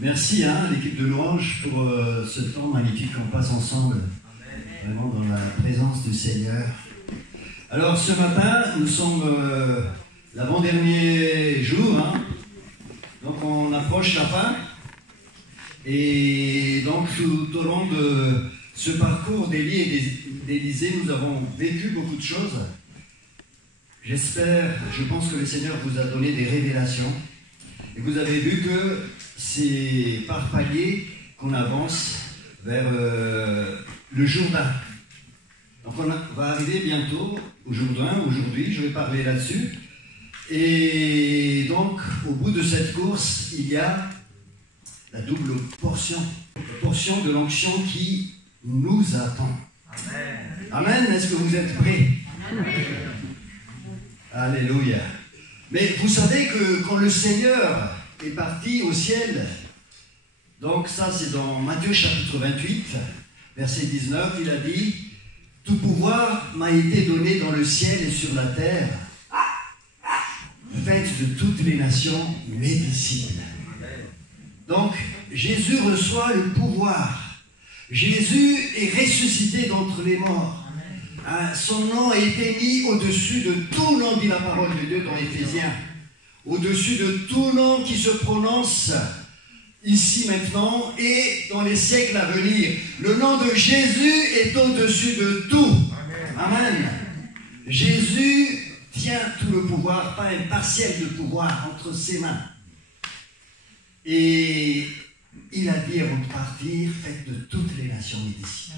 Merci l'équipe de louange pour ce temps magnifique qu'on passe ensemble, vraiment dans la présence du Seigneur. Alors ce matin, nous sommes l'avant-dernier jour, donc on approche la fin, et donc tout au long de ce parcours d'Élie et d'Élisée, nous avons vécu beaucoup de choses. Je pense que le Seigneur vous a donné des révélations, et vous avez vu que c'est par palier qu'on avance vers le Jourdain. Donc on va arriver bientôt au Jourdain. Aujourd'hui, je vais parler là-dessus. Et donc, au bout de cette course, il y a la double portion. La portion de l'onction qui nous attend. Amen. Amen. Est-ce que vous êtes prêts? Amen. Alléluia. Mais vous savez que quand le Seigneur est parti au ciel, donc ça c'est dans Matthieu chapitre 28, verset 19, il a dit « Tout pouvoir m'a été donné dans le ciel et sur la terre. Faites de toutes les nations mes disciples. » Donc Jésus reçoit le pouvoir. Jésus est ressuscité d'entre les morts. Son nom a été mis au-dessus de tout nom, dit la parole de Dieu dans Éphésiens. Au-dessus de tout nom qui se prononce ici maintenant et dans les siècles à venir. Le nom de Jésus est au-dessus de tout. Amen. Amen. Jésus tient tout le pouvoir, pas un partiel de pouvoir entre ses mains. Et il a dit avant de partir, faites de toutes les nations mes disciples.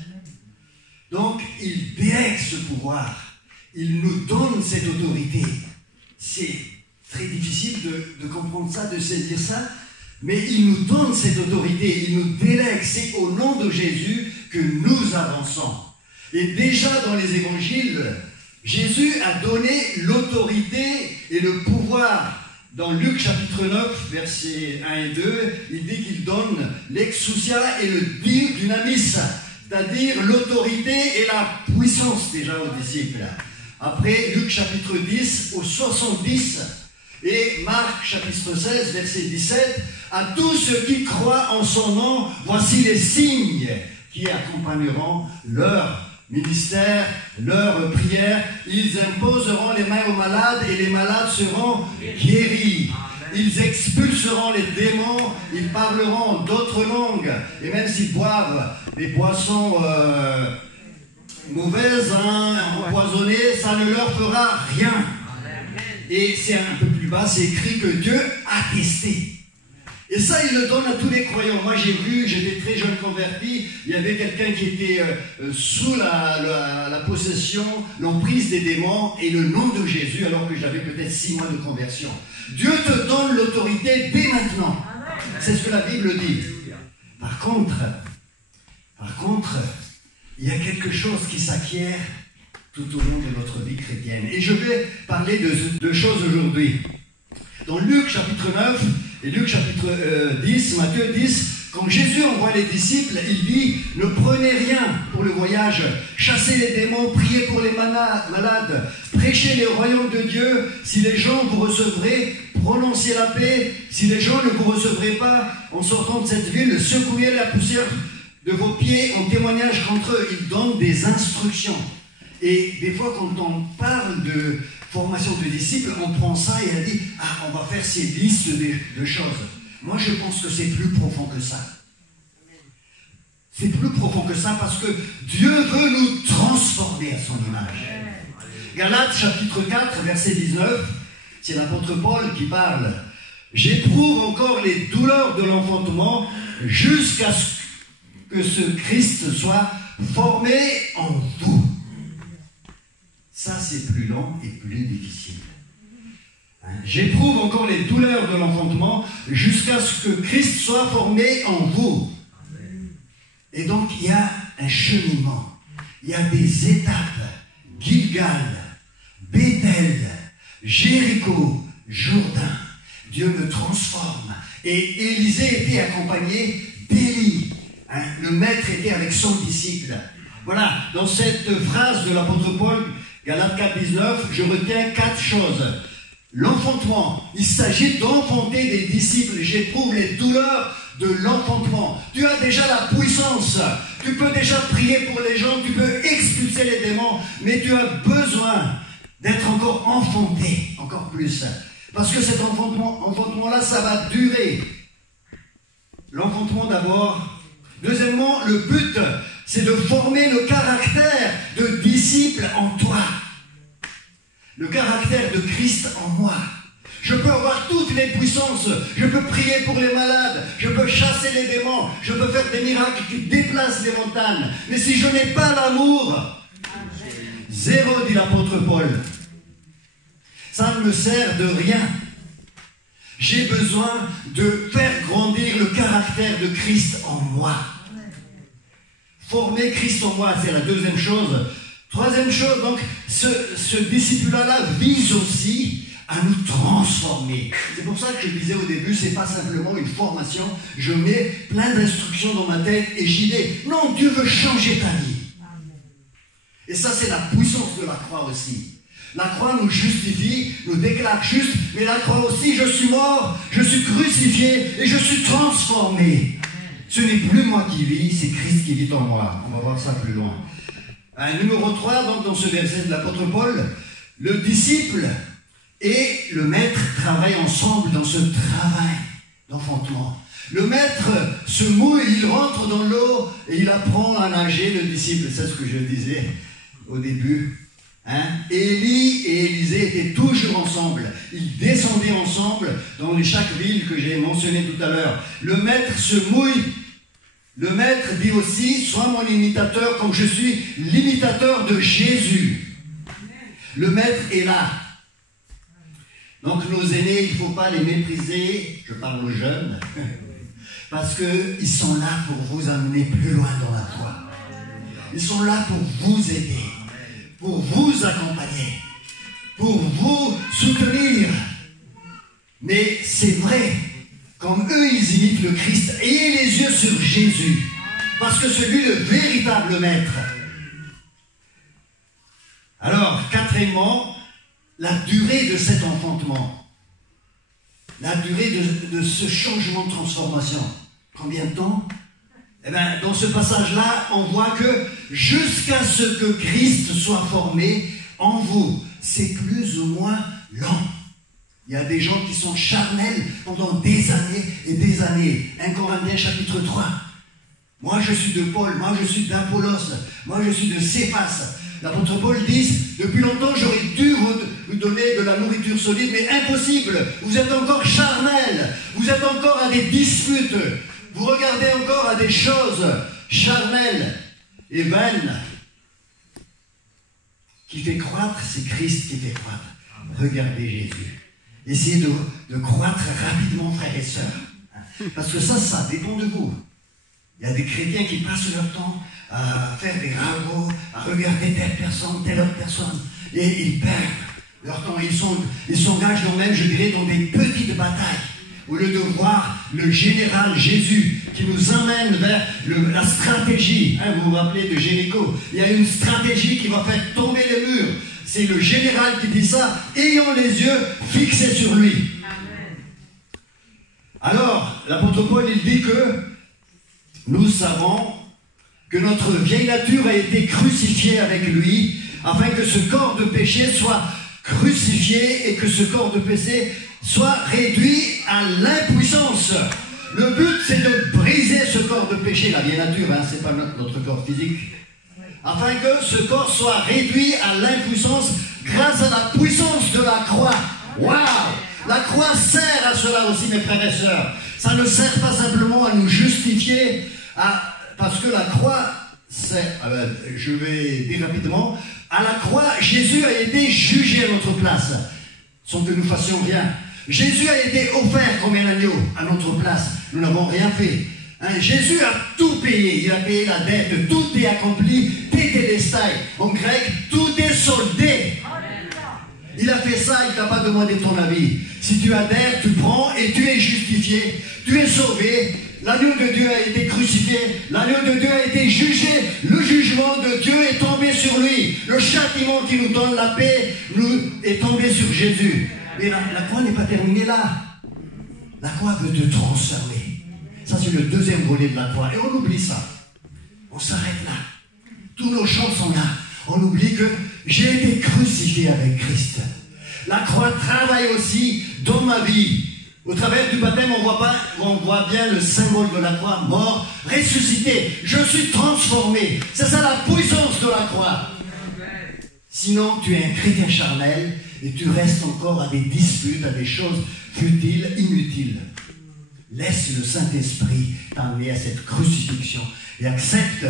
Donc il délègue ce pouvoir, il nous donne cette autorité. C'est très difficile de comprendre ça, de saisir ça, mais il nous donne cette autorité, il nous délègue. C'est au nom de Jésus que nous avançons. Et déjà dans les évangiles, Jésus a donné l'autorité et le pouvoir. Dans Luc chapitre 9, versets 1 et 2, il dit qu'il donne l'exousia et le dynamis, c'est-à-dire l'autorité et la puissance déjà aux disciples. Après, Luc chapitre 10, au 70, et Marc chapitre 16, verset 17, à tous ceux qui croient en son nom, voici les signes qui accompagneront leur ministère, leur prière. Ils imposeront les mains aux malades et les malades seront guéris. Ils expulseront les démons, ils parleront d'autres langues, et même s'ils boivent des boissons mauvaises, empoisonnées, ça ne leur fera rien. Et c'est un peu plus bas, c'est écrit que Dieu a testé. Et ça, il le donne à tous les croyants. Moi, j'ai vu, j'étais très jeune converti, il y avait quelqu'un qui était sous la possession, l'emprise des démons, et le nom de Jésus, alors que j'avais peut-être 6 mois de conversion. Dieu te donne l'autorité dès maintenant. C'est ce que la Bible dit. Par contre, il y a quelque chose qui s'acquiert tout au long de notre vie chrétienne. Et je vais parler de 2 choses aujourd'hui. Dans Luc chapitre 9 et Luc chapitre 10, Matthieu 10, quand Jésus envoie les disciples, il dit « Ne prenez rien pour le voyage, chassez les démons, priez pour les malades, prêchez les royaumes de Dieu. Si les gens vous recevraient, prononcez la paix. Si les gens ne vous recevraient pas, en sortant de cette ville, secouez la poussière de vos pieds en témoignage contre eux. » Il donne des instructions. Et des fois, quand on parle de formation de disciples, on prend ça et on dit « Ah, on va faire ces listes de choses. » Moi, je pense que c'est plus profond que ça. C'est plus profond que ça parce que Dieu veut nous transformer à son image. Galates chapitre 4, verset 19, c'est l'apôtre Paul qui parle. « J'éprouve encore les douleurs de l'enfantement jusqu'à ce que ce Christ soit formé en vous. » Ça, c'est plus long et plus difficile. J'éprouve encore les douleurs de l'enfantement jusqu'à ce que Christ soit formé en vous. Et donc, il y a un cheminement. Il y a des étapes. Gilgal, Bethel, Jéricho, Jourdain. Dieu me transforme. Et Élisée était accompagné d'Élie. Le maître était avec son disciple. Voilà, dans cette phrase de l'apôtre Paul, Galates 4, 19, je retiens 4 choses. L'enfantement, il s'agit d'enfanter des disciples. J'éprouve les douleurs de l'enfantement. Tu as déjà la puissance. Tu peux déjà prier pour les gens, tu peux expulser les démons, mais tu as besoin d'être encore enfanté, encore plus. Parce que cet enfantement-là, ça va durer. L'enfantement d'abord. Deuxièmement, le but, c'est de former le caractère de disciple en toi. Le caractère de Christ en moi. Je peux avoir toutes les puissances, je peux prier pour les malades, je peux chasser les démons, je peux faire des miracles qui déplacent les montagnes. Mais si je n'ai pas l'amour, zéro, dit l'apôtre Paul. Ça ne me sert de rien. J'ai besoin de faire grandir le caractère de Christ en moi. Former Christ en moi, c'est la deuxième chose. Troisième chose, donc, ce disciple-là vise aussi à nous transformer. C'est pour ça que je disais au début, c'est pas simplement une formation, je mets plein d'instructions dans ma tête et j'y vais. Non, Dieu veut changer ta vie. Et ça, c'est la puissance de la croix aussi. La croix nous justifie, nous déclare juste, mais la croix aussi, je suis mort, je suis crucifié et je suis transformé. Ce n'est plus moi qui vis, c'est Christ qui vit en moi. On va voir ça plus loin. Numéro 3, donc dans ce verset de l'apôtre Paul, le disciple et le maître travaillent ensemble dans ce travail d'enfantement. Le maître se mouille, il rentre dans l'eau et il apprend à nager, le disciple. C'est ce que je disais au début. Élie et Élisée étaient toujours ensemble. Ils descendaient ensemble dans chaque ville que j'ai mentionné tout à l'heure. Le maître se mouille. Le maître dit aussi, sois mon imitateur comme je suis l'imitateur de Jésus. Le maître est là. Donc nos aînés, il ne faut pas les mépriser, je parle aux jeunes, parce qu'ils sont là pour vous amener plus loin dans la foi. Ils sont là pour vous aider, pour vous accompagner, pour vous soutenir. Mais c'est vrai, comme eux, ils imitent le Christ, ayez les yeux sur Jésus, parce que c'est lui le véritable maître. Alors, quatrièmement, la durée de cet enfantement, la durée de ce changement de transformation. Combien de temps? Eh bien, dans ce passage-là, on voit que jusqu'à ce que Christ soit formé en vous, c'est plus ou moins lent. Il y a des gens qui sont charnels pendant des années et des années. 1 Corinthiens chapitre 3. Moi je suis de Paul, moi je suis d'Apollos, moi je suis de Céphas. L'apôtre Paul dit, depuis longtemps j'aurais dû vous donner de la nourriture solide, mais impossible. Vous êtes encore charnel, vous êtes encore à des disputes, vous regardez encore à des choses charnelles et vaines. Qui fait croître, c'est Christ qui fait croître. Regardez Jésus. Essayez de croître rapidement, frères et sœurs. Parce que ça dépend de vous. Il y a des chrétiens qui passent leur temps à faire des ragots, à regarder telle autre personne, et ils perdent leur temps. Ils s'engagent dans même, je dirais, dans des petites batailles, au lieu de voir le général Jésus qui nous amène vers la stratégie. Vous vous rappelez de Jéricho, il y a une stratégie qui va faire tomber les murs. C'est le général qui dit ça, ayant les yeux fixés sur lui. Amen. Alors, l'apôtre Paul, il dit que nous savons que notre vieille nature a été crucifiée avec lui, afin que ce corps de péché soit crucifié et que ce corps de péché soit réduit à l'impuissance. Le but, c'est de briser ce corps de péché, la vieille nature, ce n'est pas notre corps physique. Afin que ce corps soit réduit à l'impuissance grâce à la puissance de la croix. Waouh! La croix sert à cela aussi, mes frères et sœurs. Ça ne sert pas simplement à nous justifier, parce que la croix, je vais dire rapidement, à la croix, Jésus a été jugé à notre place, sans que nous fassions rien. Jésus a été offert comme un agneau à notre place. Nous n'avons rien fait. Jésus a tout payé, il a payé la dette, tout est accompli, tételestai. En grec, tout est soldé. Il a fait ça, il ne t'a pas demandé ton avis. Si tu adhères, tu prends et tu es justifié. Tu es sauvé. L'agneau de Dieu a été crucifié. L'agneau de Dieu a été jugé. Le jugement de Dieu est tombé sur lui. Le châtiment qui nous donne la paix est tombé sur Jésus. Mais la croix n'est pas terminée là. La croix veut te transformer. Ça, c'est le deuxième volet de la croix. Et on oublie ça. On s'arrête là. Tous nos chants sont là. On oublie que j'ai été crucifié avec Christ. La croix travaille aussi dans ma vie. Au travers du baptême, on voit bien le symbole de la croix, mort, ressuscité. Je suis transformé. C'est ça la puissance de la croix. Sinon, tu es un chrétien charnel et tu restes encore à des disputes, à des choses futiles, inutiles. Laisse le Saint-Esprit t'amener à cette crucifixion et accepte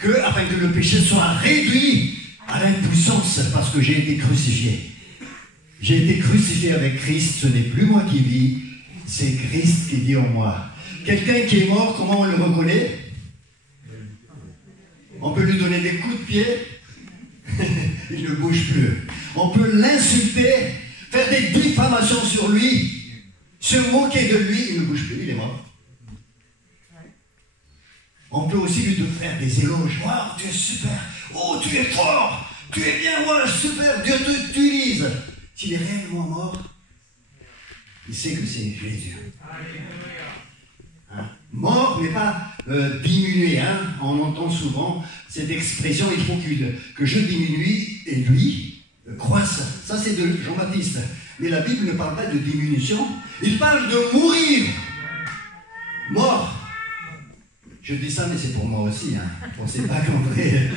que, afin que le péché soit réduit à l'impuissance, parce que j'ai été crucifié. J'ai été crucifié avec Christ, ce n'est plus moi qui vis, c'est Christ qui vit en moi. Quelqu'un qui est mort, comment on le reconnaît? On peut lui donner des coups de pied, il ne bouge plus. On peut l'insulter, faire des diffamations sur lui, se moquer de lui, il ne bouge plus, il est mort. On peut aussi lui faire des éloges. Waouh, tu es super, oh, tu es fort, tu es bien, ouais, super, Dieu t'utilise. S'il est réellement mort, il sait que c'est Jésus. Hein? Mort, mais pas diminué. Hein? On entend souvent cette expression, il faut que je diminue et lui croisse. Ça, c'est de Jean-Baptiste. Mais la Bible ne parle pas de diminution. Il parle de mourir. Mort. Je dis ça, mais c'est pour moi aussi. Hein. On ne sait pas qu'André...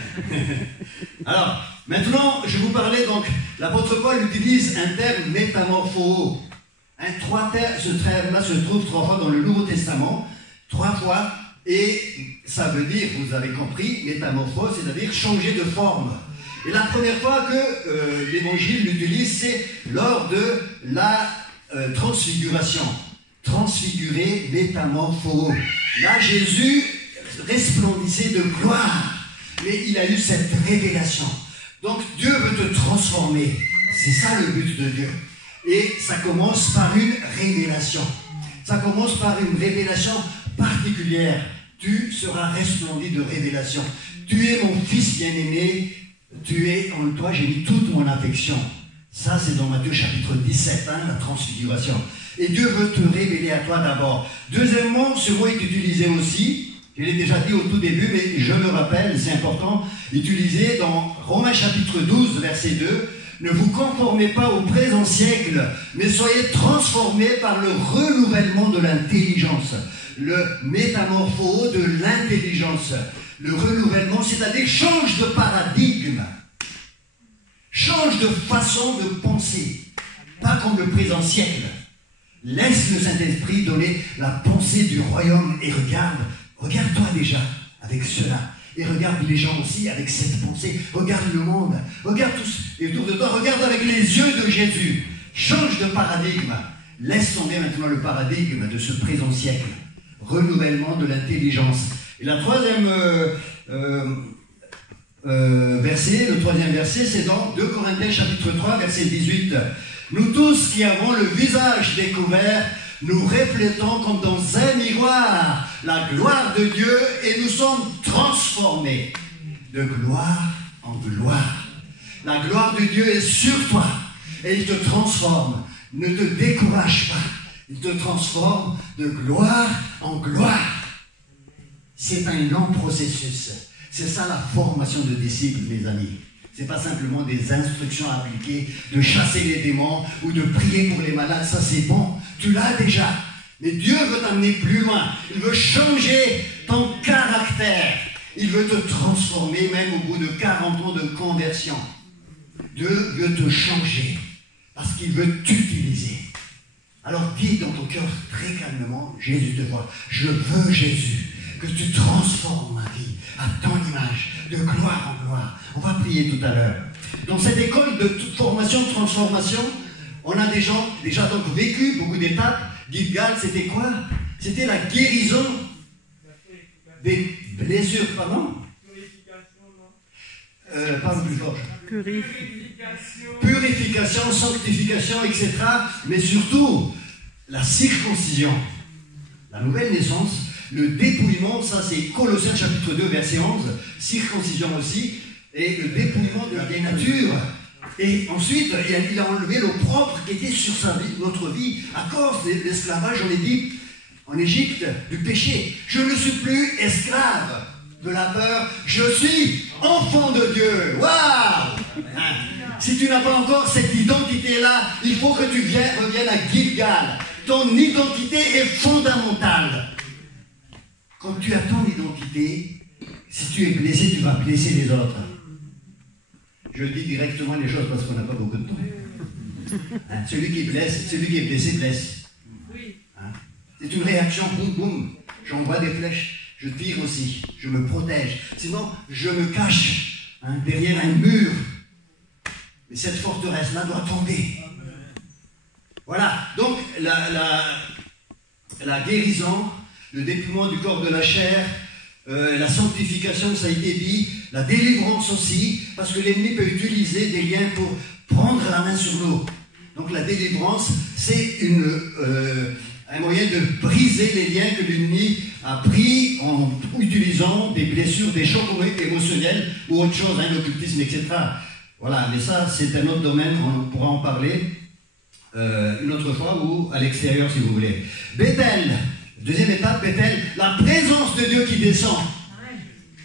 Alors, maintenant, je vous parlais donc, l'apôtre Paul utilise un terme métamorpho. Ce terme-là se trouve 3 fois dans le Nouveau Testament, 3 fois, et ça veut dire, vous avez compris, métamorpho, c'est-à-dire changer de forme. Et la première fois que l'Évangile l'utilise, c'est lors de la transfiguration. Transfiguré, métamorpho. Là, Jésus resplendissait de gloire, mais il a eu cette révélation. Donc Dieu veut te transformer. C'est ça le but de Dieu. Et ça commence par une révélation. Ça commence par une révélation particulière. Tu seras resplendi de révélation. Tu es mon fils bien-aimé. Tu es en toi, j'ai mis toute mon affection. Ça, c'est dans Matthieu chapitre 17, hein, la transfiguration. Et Dieu veut te révéler à toi d'abord. Deuxièmement, ce mot est utilisé aussi, je l'ai déjà dit au tout début, mais je le rappelle, c'est important, utilisé dans Romains chapitre 12, verset 2. Ne vous conformez pas au présent siècle, mais soyez transformés par le renouvellement de l'intelligence. Le métamorpho de l'intelligence. Le renouvellement, c'est-à-dire change de paradigme. Change de façon de penser. Pas comme le présent siècle. Laisse le Saint-Esprit donner la pensée du royaume et regarde-toi déjà avec cela. Et regarde les gens aussi avec cette pensée. Regarde le monde. Regarde tous. Et autour de toi, regarde avec les yeux de Jésus. Change de paradigme. Laisse tomber maintenant le paradigme de ce présent siècle. Renouvellement de l'intelligence. Et la troisième verset, le troisième verset, c'est dans 2 Corinthiens chapitre 3, verset 18. Nous tous qui avons le visage découvert, nous reflétons comme dans un miroir la gloire de Dieu et nous sommes transformés de gloire en gloire. La gloire de Dieu est sur toi et il te transforme. Ne te décourage pas. Il te transforme de gloire en gloire. C'est un long processus. C'est ça la formation de disciples, mes amis. Ce n'est pas simplement des instructions à appliquer, de chasser les démons ou de prier pour les malades. Ça, c'est bon. Tu l'as déjà. Mais Dieu veut t'amener plus loin. Il veut changer ton caractère. Il veut te transformer, même au bout de 40 ans de conversion. Dieu veut te changer parce qu'il veut t'utiliser. Alors dis dans ton cœur très calmement, Jésus te voit. Je veux, Jésus, que tu transformes ma vie à ton image, de gloire en gloire. On va prier tout à l'heure. Dans cette école de formation, transformation, on a des gens déjà donc vécu beaucoup d'étapes. Gilgal, c'était quoi? C'était la guérison des blessures, pardon? parle plus fort. Purification, sanctification, etc. Mais surtout, la circoncision, la nouvelle naissance, le dépouillement, ça c'est Colossiens chapitre 2, verset 11, circoncision aussi, et le dépouillement de la vieille nature. Et ensuite, il a enlevé l'opprobre qui était sur notre vie, à cause de l'esclavage, on est dit, en Égypte, du péché. Je ne suis plus esclave de la peur, je suis enfant de Dieu. Waouh! Si tu n'as pas encore cette identité-là, il faut que tu reviennes à Gilgal. Ton identité est fondamentale. Quand tu as ton identité, si tu es blessé, tu vas blesser les autres. Je dis directement les choses parce qu'on n'a pas beaucoup de temps. Hein, celui qui est blessé, blesse. Hein, c'est une réaction, boum, boum. J'envoie des flèches, je tire aussi, je me protège. Sinon, je me cache derrière un mur. Mais cette forteresse-là doit tomber. Voilà, donc la guérison, le dépouillement du corps de la chair, la sanctification, ça a été dit, la délivrance aussi, parce que l'ennemi peut utiliser des liens pour prendre la main sur nous. Donc la délivrance, c'est un moyen de briser les liens que l'ennemi a pris en utilisant des blessures, des chocs émotionnels ou autre chose, l'occultisme, etc. Voilà, mais ça, c'est un autre domaine, on pourra en parler une autre fois ou à l'extérieur si vous voulez. Bethel, deuxième étape, Bethel, la présence de Dieu qui descend.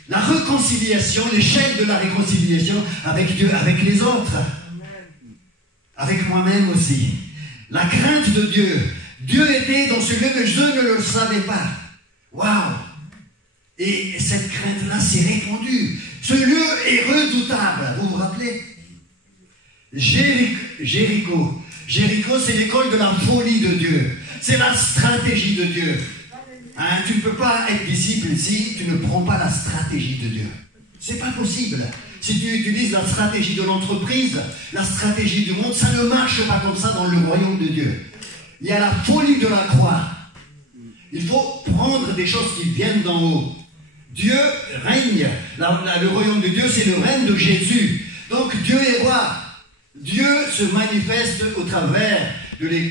La réconciliation, l'échelle de la réconciliation avec Dieu, avec les autres, avec moi-même aussi. La crainte de Dieu. Dieu était dans ce lieu, mais je ne le savais pas. Waouh! Et cette crainte-là s'est répandue. Ce lieu est redoutable. Vous vous rappelez? Jéricho. Jéricho, c'est l'école de la folie de Dieu. C'est la stratégie de Dieu. Hein, tu ne peux pas être disciple si tu ne prends pas la stratégie de Dieu. C'est pas possible. Si tu utilises la stratégie de l'entreprise, la stratégie du monde, ça ne marche pas comme ça dans le royaume de Dieu. Il y a la folie de la croix. Il faut prendre des choses qui viennent d'en haut. Dieu règne. Le royaume de Dieu, c'est le règne de Jésus. Donc Dieu est roi. Dieu se manifeste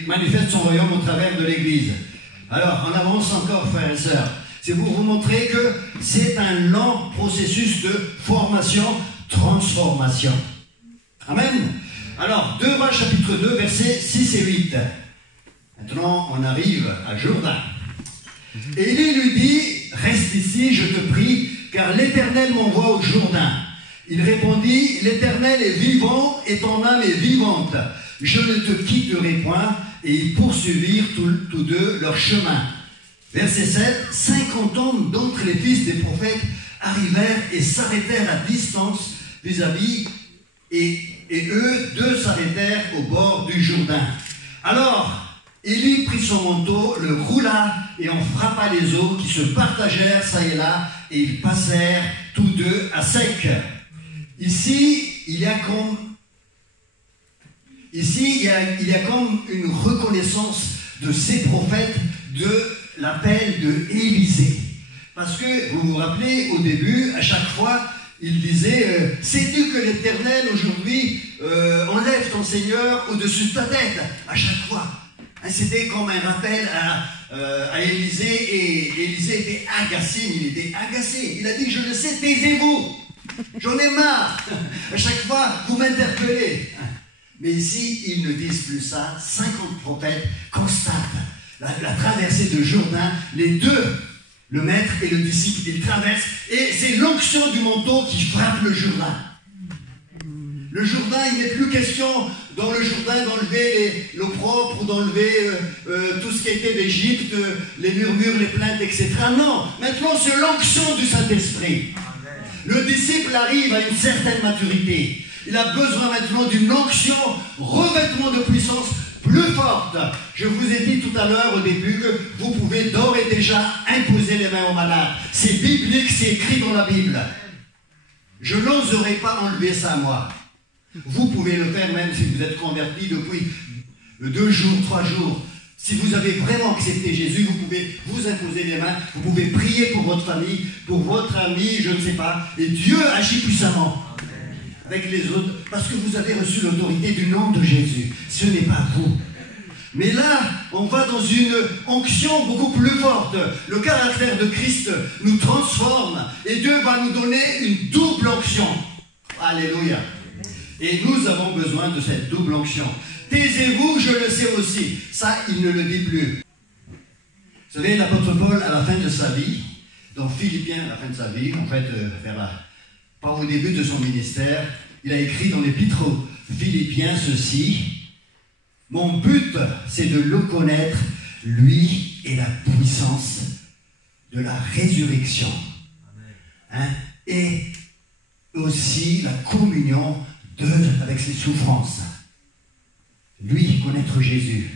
manifeste son royaume au travers de l'Église. Alors, on avance encore, frères et sœurs. C'est pour vous montrer que c'est un lent processus de formation, transformation. Amen. Alors, 2 Rois chapitre 2, versets 6 et 8. Maintenant, on arrive à Jourdain. Et il lui dit, reste ici, je te prie, car l'Éternel m'envoie au Jourdain. Il répondit, l'Éternel est vivant et ton âme est vivante. Je ne te quitterai point. Et ils poursuivirent tous deux leur chemin. Verset 7, 50 hommes d'entre les fils des prophètes arrivèrent et s'arrêtèrent à distance vis-à-vis, et eux deux s'arrêtèrent au bord du Jourdain. Alors, Élie prit son manteau, le roula et en frappa les eaux qui se partagèrent ça et là, et ils passèrent tous deux à sec. Ici, il y a comme une reconnaissance de ces prophètes de l'appel de Élisée. Parce que, vous vous rappelez, au début, à chaque fois, il disait sais-tu que l'Éternel, aujourd'hui, enlève ton Seigneur au-dessus de ta tête? À chaque fois. Hein, c'était comme un rappel à Élisée, et Élisée était agacé, il était agacé. Il a dit, je le sais, taisez-vous. J'en ai marre. À chaque fois, vous m'interpellez. Mais ici, ils ne disent plus ça. 50 prophètes constatent la traversée de Jourdain. Les deux, le maître et le disciple, ils traversent. Et c'est l'onction du manteau qui frappe le Jourdain. Le Jourdain, il n'est plus question dans le Jourdain d'enlever l'opprobre ou d'enlever tout ce qui était d'Égypte, les murmures, les plaintes, etc. Non, maintenant c'est l'onction du Saint-Esprit. Le disciple arrive à une certaine maturité. Il a besoin maintenant d'une onction, revêtement de puissance plus forte. Je vous ai dit tout à l'heure au début que vous pouvez d'ores et déjà imposer les mains aux malades. C'est biblique, c'est écrit dans la Bible. Je n'oserais pas enlever ça à moi. Vous pouvez le faire même si vous êtes converti depuis 2 jours, 3 jours. Si vous avez vraiment accepté Jésus, vous pouvez vous imposer les mains, vous pouvez prier pour votre famille, pour votre ami, je ne sais pas. Et Dieu agit puissamment. avec les autres, parce que vous avez reçu l'autorité du nom de Jésus. Ce n'est pas vous. Mais là, on va dans une onction beaucoup plus forte. Le caractère de Christ nous transforme et Dieu va nous donner une double onction. Alléluia. Et nous avons besoin de cette double onction. Taisez-vous, je le sais aussi. Ça, il ne le dit plus. Vous savez, l'apôtre Paul, à la fin de sa vie, dans Philippiens, à la fin de sa vie, en fait, pas au début de son ministère, il a écrit dans l'épître aux Philippiens ceci: mon but, c'est de le connaître, lui et la puissance de la résurrection. Hein? Et aussi la communion avec ses souffrances. Lui, connaître Jésus.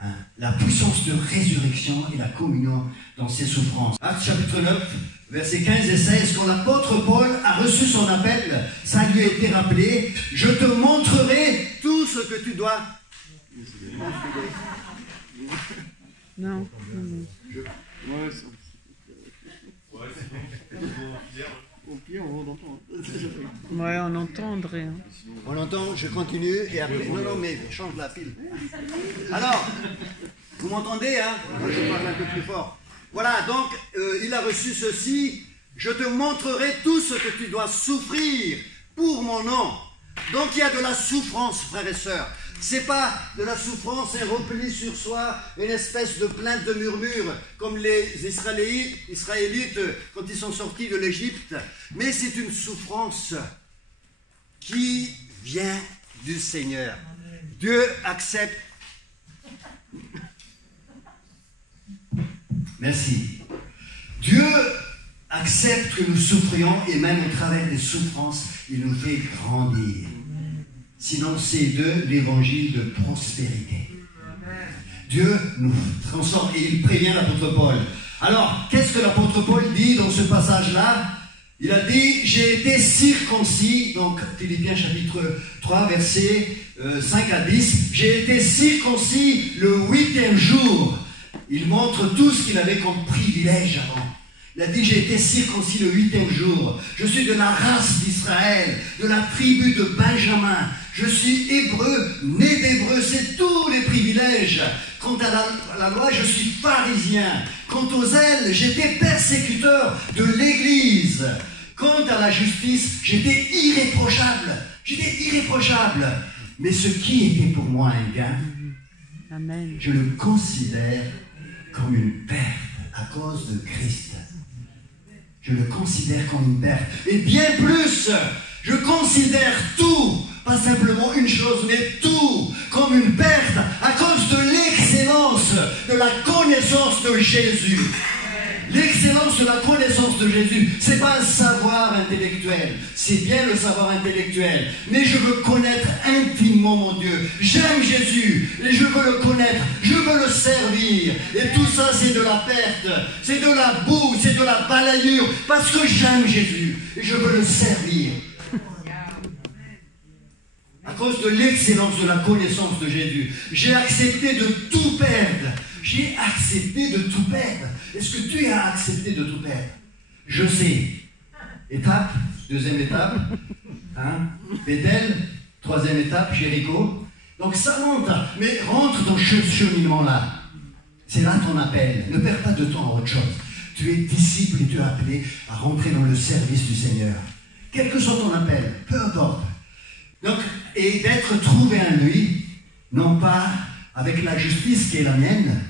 Hein? La puissance de résurrection et la communion dans ses souffrances. Actes chapitre 9, versets 15 et 16, quand l'apôtre Paul a reçu son appel, ça lui a été rappelé: je te montrerai tout ce que tu dois. Non. Au pire, on entend. Ouais, on entend, André. Hein. On entend, je continue, et après... Non, mais change la pile. Alors, vous m'entendez, hein? Moi, je parle un peu plus fort. Voilà, donc, il a reçu ceci: je te montrerai tout ce que tu dois souffrir pour mon nom. Donc, il y a de la souffrance, frères et sœurs. C'est pas de la souffrance, un repli sur soi, une espèce de plainte de murmure, comme les Israélites quand ils sont sortis de l'Égypte. Mais c'est une souffrance qui vient du Seigneur. Dieu accepte. Merci. Dieu accepte que nous souffrions, et même au travers des souffrances, il nous fait grandir. Sinon, c'est de l'évangile de prospérité. Dieu nous transforme et il prévient l'apôtre Paul. Alors, qu'est-ce que l'apôtre Paul dit dans ce passage-là? Il a dit: j'ai été circoncis, donc Philippiens chapitre 3, versets 5 à 10, j'ai été circoncis le 8e jour. Il montre tout ce qu'il avait comme privilège avant. Il a dit: j'ai été circoncis le 8e jour. Je suis de la race d'Israël, de la tribu de Benjamin. Je suis hébreu, né d'hébreu, c'est tous les privilèges. Quant à la loi, je suis pharisien. Quant aux ailes, j'étais persécuteur de l'Église. Quant à la justice, j'étais irréprochable. J'étais irréprochable. Mais ce qui était pour moi un gain, Amen. Je le considère comme une perte à cause de Christ. Je le considère comme une perte. Et bien plus, je considère tout, pas simplement une chose, mais tout, comme une perte à cause de l'excellence de la connaissance de Jésus. L'excellence de la connaissance de Jésus, ce n'est pas un savoir intellectuel, c'est bien le savoir intellectuel, mais je veux connaître intimement mon Dieu. J'aime Jésus et je veux le connaître, je veux le servir. Et tout ça, c'est de la perte, c'est de la boue, c'est de la balayure, parce que j'aime Jésus et je veux le servir. À cause de l'excellence de la connaissance de Jésus, j'ai accepté de tout perdre. J'ai accepté de tout perdre. Est-ce que tu as accepté de tout perdre? Je sais. Étape, deuxième étape, hein? Bethel, troisième étape, Jéricho. Donc ça monte, mais rentre dans ce cheminement-là. C'est là ton appel. Ne perds pas de temps à autre chose. Tu es disciple et tu es appelé à rentrer dans le service du Seigneur. Quel que soit ton appel, peu importe. Donc, et d'être trouvé en lui, non pas avec la justice qui est la mienne,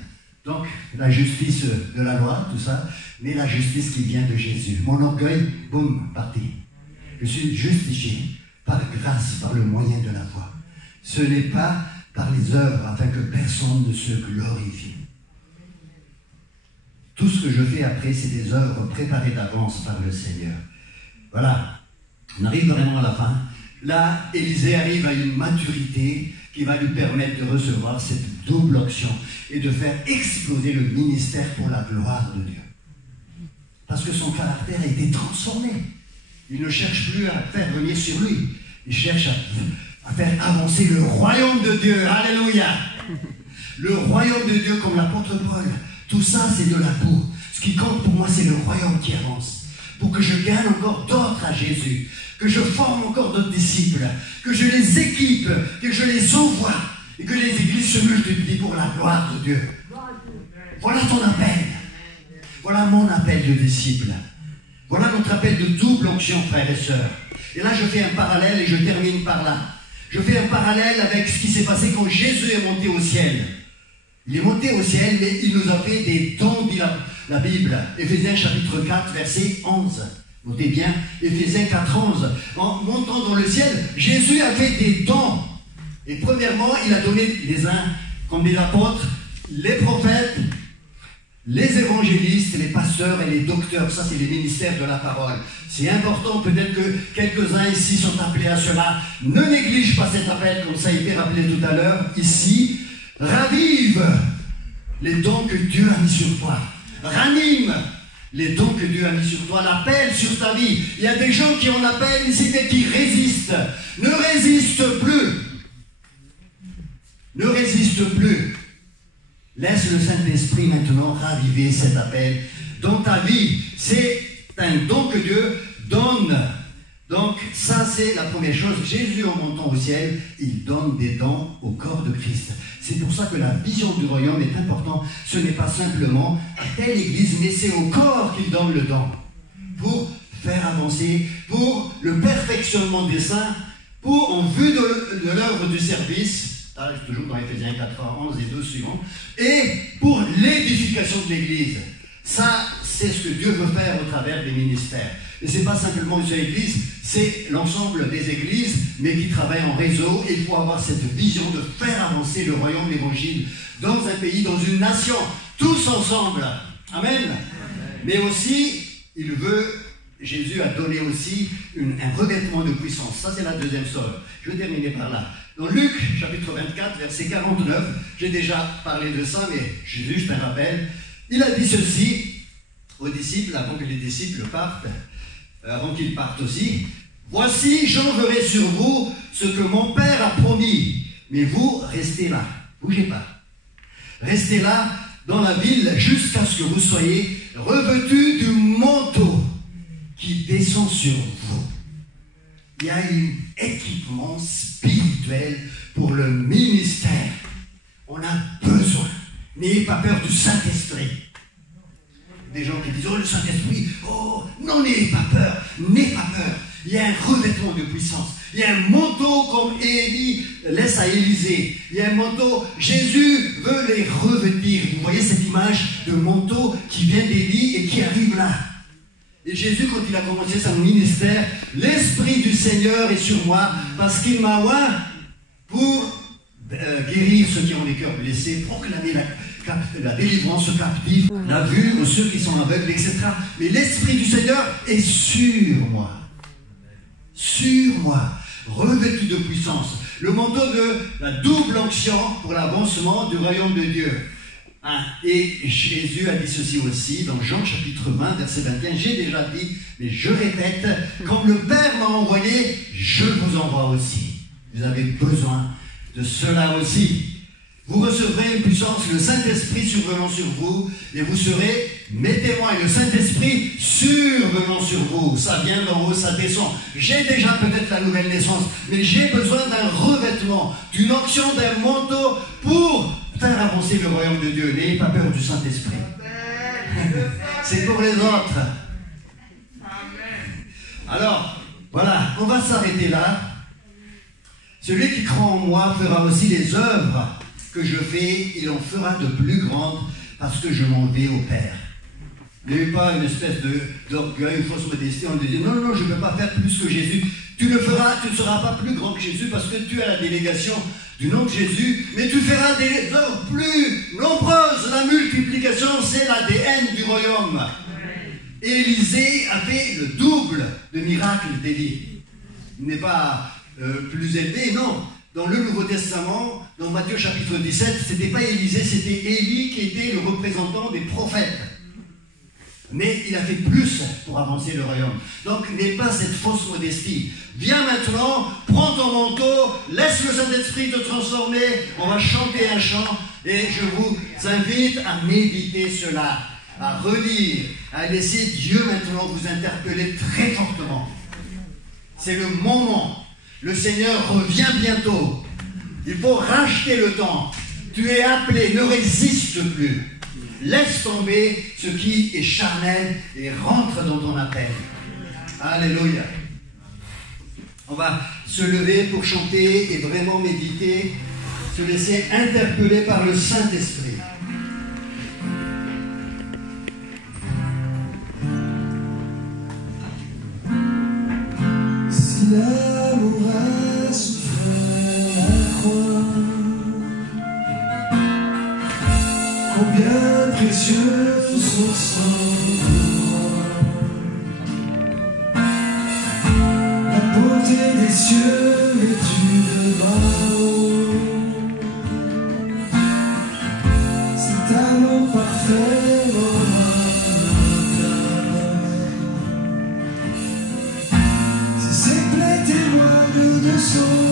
donc la justice de la loi, tout ça, mais la justice qui vient de Jésus. Mon orgueil, boum, parti. Je suis justifié par grâce, par le moyen de la foi. Ce n'est pas par les œuvres afin que personne ne se glorifie. Tout ce que je fais après, c'est des œuvres préparées d'avance par le Seigneur. Voilà, on arrive vraiment à la fin. Là, Élisée arrive à une maturité qui va lui permettre de recevoir cette double onction et de faire exploser le ministère pour la gloire de Dieu. Parce que son caractère a été transformé. Il ne cherche plus à faire venir sur lui. Il cherche à faire avancer le royaume de Dieu. Alléluia! Le royaume de Dieu, comme l'apôtre Paul. Tout ça, c'est de la boue. Ce qui compte pour moi, c'est le royaume qui avance. pour que je gagne encore d'autres à Jésus, que je forme encore d'autres disciples, que je les équipe, que je les envoie, et que les églises se multiplient pour la gloire de Dieu. Voilà ton appel. Voilà mon appel de disciple. Voilà notre appel de double onction, frères et sœurs. Et là, je fais un parallèle et je termine par là. Je fais un parallèle avec ce qui s'est passé quand Jésus est monté au ciel. Il est monté au ciel, mais il nous a fait des dons, dit la Bible. Éphésiens chapitre 4, verset 11. Notez bien, Éphésiens 4, 11. En montant dans le ciel, Jésus a fait des dons. Et premièrement, il a donné les uns comme des apôtres, les prophètes, les évangélistes, les pasteurs et les docteurs. Ça, c'est les ministères de la parole. C'est important, peut-être que quelques-uns ici sont appelés à cela. Ne néglige pas cet appel, comme ça a été rappelé tout à l'heure, ici. Ravive les dons que Dieu a mis sur toi. Ranime les dons que Dieu a mis sur toi. L'appel sur ta vie. Il y a des gens qui en appellent ici, mais qui résistent. Ne résiste plus. Ne résiste plus. Laisse le Saint-Esprit maintenant raviver cet appel dans ta vie. C'est un don que Dieu donne. Donc ça, c'est la première chose. Jésus, en montant au ciel, il donne des dons au corps de Christ. C'est pour ça que la vision du royaume est importante. Ce n'est pas simplement à telle église, mais c'est au corps qu'il donne le don. Pour faire avancer, pour le perfectionnement des saints, pour en vue de l'œuvre du service, toujours dans Éphésiens 4, 11 et 12 suivants, et pour l'édification de l'église. Ça, c'est ce que Dieu veut faire au travers des ministères. Et ce n'est pas simplement une seule église, c'est l'ensemble des églises, mais qui travaillent en réseau. Et il faut avoir cette vision de faire avancer le royaume de l'évangile dans un pays, dans une nation, tous ensemble. Amen. Mais aussi, il veut, Jésus a donné aussi un revêtement de puissance. Ça, c'est la deuxième chose. Je vais terminer par là. Dans Luc, chapitre 24, verset 49, j'ai déjà parlé de ça, mais juste un rappel. Il a dit ceci aux disciples, avant que les disciples partent, avant qu'ils partent aussi. « Voici, j'enverrai sur vous ce que mon Père a promis, mais vous, restez là, bougez pas. Restez là dans la ville jusqu'à ce que vous soyez revêtus du manteau qui descend sur vous. » Il y a un équipement spirituel pour le ministère. On a besoin. N'ayez pas peur du Saint-Esprit. Des gens qui disent, oh, le Saint-Esprit, oh, non, n'ayez pas peur, n'ayez pas peur. Il y a un revêtement de puissance. Il y a un manteau comme Élie laisse à Élisée. Il y a un manteau, Jésus veut les revêtir. Vous voyez cette image de manteau qui vient d'Élie et qui arrive là. Et Jésus, quand il a commencé son ministère, l'Esprit du Seigneur est sur moi parce qu'il m'a oint pour guérir ceux qui ont les cœurs blessés, proclamer la délivrance aux captifs, la vue aux ceux qui sont aveugles, etc. Mais l'Esprit du Seigneur est sur moi. Sur moi, revêtu de puissance. Le manteau de la double onction pour l'avancement du royaume de Dieu. Et Jésus a dit ceci aussi dans Jean chapitre 20, verset 21. J'ai déjà dit, mais je répète, comme le Père m'a envoyé, je vous envoie aussi. Vous avez besoin de cela aussi. Vous recevrez une puissance, le Saint-Esprit survenant sur vous, et vous serez mes témoins. Et le Saint-Esprit survenant sur vous, ça vient d'en haut, ça descend. J'ai déjà peut-être la nouvelle naissance, mais j'ai besoin d'un revêtement, d'une onction, d'un manteau pour faire avancer le royaume de Dieu. N'ayez pas peur du Saint-Esprit. C'est pour les autres. Alors, voilà, on va s'arrêter là. Celui qui croit en moi fera aussi les œuvres que je fais, il en fera de plus grandes parce que je m'en vais au Père. Il n'y a eu pas une espèce d'orgueil, une fausse modestie, on disait non, je ne peux pas faire plus que Jésus. Tu ne seras pas plus grand que Jésus parce que tu as la délégation du nom de Jésus, mais tu feras des œuvres plus nombreuses. La multiplication, c'est l'ADN du royaume. Élisée a fait le double de miracles d'Élie. Il n'est pas plus élevé, non. Dans le Nouveau Testament, dans Matthieu chapitre 17, ce n'était pas Élisée, c'était Élie qui était le représentant des prophètes. Mais il a fait plus pour avancer le royaume. Donc, n'aie pas cette fausse modestie. Viens maintenant, prends ton manteau, laisse le Saint-Esprit te transformer. On va chanter un chant et je vous invite à méditer cela. à relire, à laisser Dieu maintenant vous interpeller très fortement. C'est le moment. Le Seigneur revient bientôt. Il faut racheter le temps. Tu es appelé, ne résiste plus. Laisse tomber ce qui est charnel et rentre dans ton appel. Alléluia. On va se lever pour chanter et vraiment méditer, se laisser interpeller par le Saint-Esprit. Si l'amour a souffert la croix, combien précieux son sang pour moi. La beauté des cieux vêtue de marron, cet amour parfait si ses plaies témoignent de son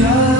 la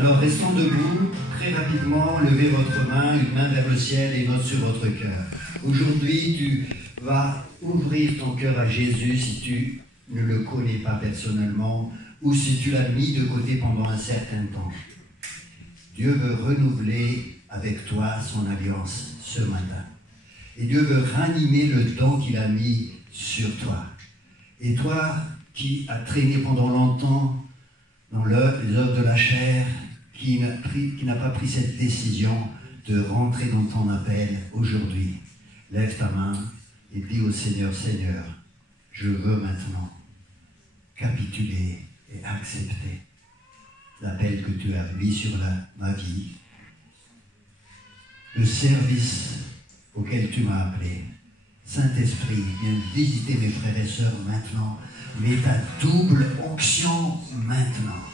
Alors restons debout, très rapidement, levez votre main, une main vers le ciel et une autre sur votre cœur. Aujourd'hui, tu vas ouvrir ton cœur à Jésus si tu ne le connais pas personnellement ou si tu l'as mis de côté pendant un certain temps. Dieu veut renouveler avec toi son alliance ce matin. Et Dieu veut ranimer le don qu'il a mis sur toi. Et toi qui as traîné pendant longtemps dans les œuvres de la chair, qui n'a pas pris cette décision de rentrer dans ton appel aujourd'hui, lève ta main et dis au Seigneur, Seigneur, je veux maintenant capituler et accepter l'appel que tu as mis sur ma vie, le service auquel tu m'as appelé. Saint-Esprit, viens visiter mes frères et sœurs maintenant, mets ta double onction maintenant.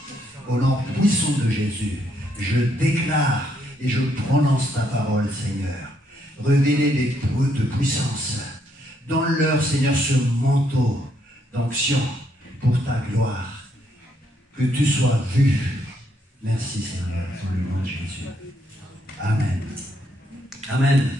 Au nom puissant de Jésus, je déclare et je prononce ta parole, Seigneur. Révélez les preuves de puissance. Donne-leur, Seigneur, ce manteau d'onction pour ta gloire. Que tu sois vu. Merci, Seigneur, dans le nom de Jésus. Amen. Amen.